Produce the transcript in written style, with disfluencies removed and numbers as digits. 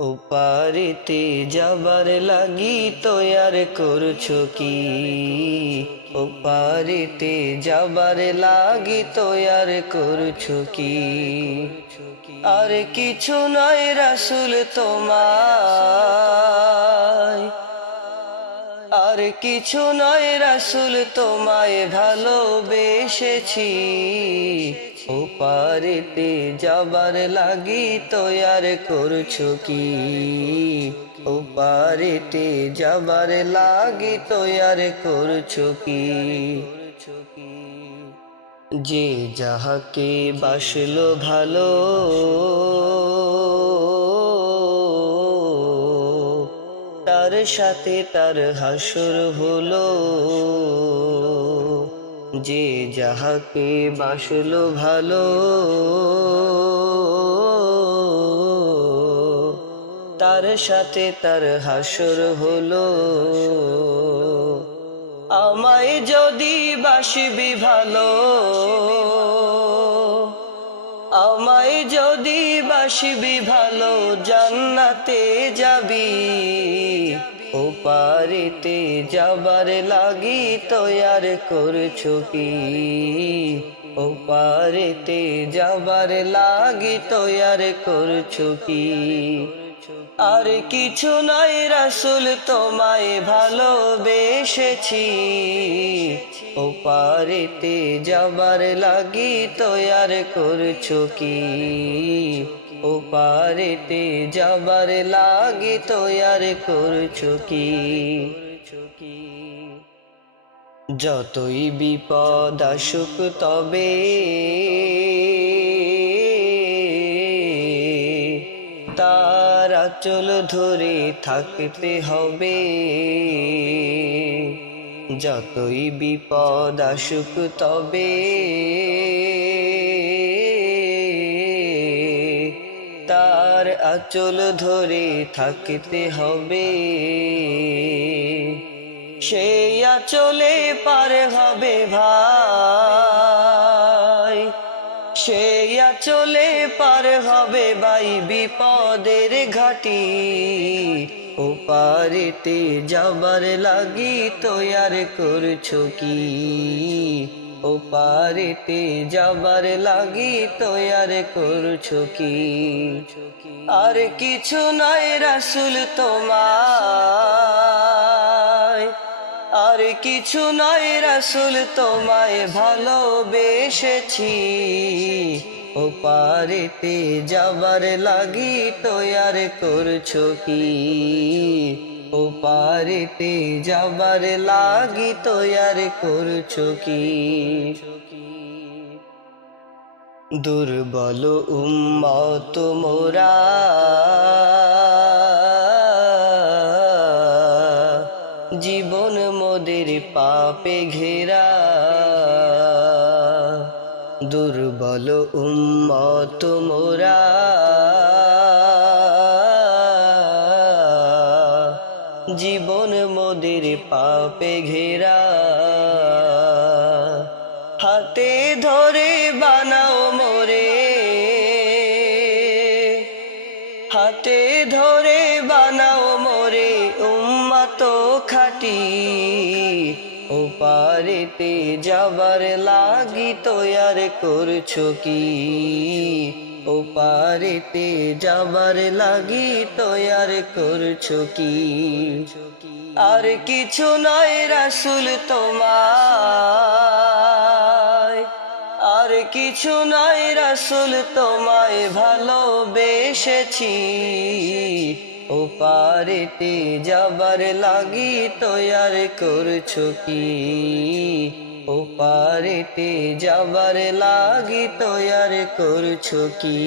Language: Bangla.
ওপারেতে যাবার লাগি তৈয়ার করছো কি? ওপারেতে যাবার লাগি তৈয়ার করছো কি? আর কিছু নয় রাসূল তোমায়, আর কিছু নয় রাসূল তোমায় ভালোবেসেছি। ওপারেতে যাবার লাগি তৈয়ার করছো কি? ওপারেতে যাবার লাগি তৈয়ার করছো কি? যে যাহাকে বাসলো ভালো, তার সাথে তার হাসর হলো। যে যাহাকে বাসলো ভালো, তার সাথে তার হাসর হলো। আমায় যদি বাসবি ভালো, আমায় যদি বাসবি ভালো, জান্নাতে যাবি। ওপারেতে যাবার লাগি তৈয়ার করছো কি? ওপারেতে যাবার লাগি তৈয়ার করছো কি? আর কিছু নয় রাসূল তোমায় ভালোবেসেছি। ওপারেতে যাবার লাগি তৈয়ার করছো কি? ওপারেতে যাবার লাগি তৈয়ার করছো কি? যতই বিপদ আসুক তবে তার আঁচল ধরে থাকতে হবে। যতই বিপদ আসুক তবে তার আঁচল ধরে থাকতে হবে। সেই আঁচলে পার হবে ভাই, সেই আঁচলে পার হবে ভাই বিপদের ঘাটি। ওপারেতে যাবার লাগি তৈয়ার করছো কি? ওপারেতে যাবার লাগি তৈয়ার করছো কি? আর কিছু নয় রাসূল তোমায়, আর কিছু নয় রাসূল তোমায় ভালোবেসেছি। ওপারেতে যাবার লাগি তৈয়ার করছো কি? ওপারেতে যাবার লাগি তৈয়ার করছো কি? দুর্বল উম্মত মোরা, জীবন মোদের পাপে ঘেরা। দুর্বল উম্মত মোরা, জীবন মোদের পাপে ঘেরা। হাতে ধরে বানাও মোরে, হাতে ধরে বানাও মোরে উম্মত খাঁটি। ওপারেতে যাবার লাগি তৈয়ার করছো কি? ওপারেতে যাবার লাগি তৈয়ার করছো কি? আর কিছু নয় রাসূল তোমায়, আর কিছু নয় রাসূল তোমায় ভালোবেসেছি। ওপারেতে যাবার লাগি তৈয়ার করছো কি? ওপারেতে যাবার লাগি তৈয়ার করছো কি?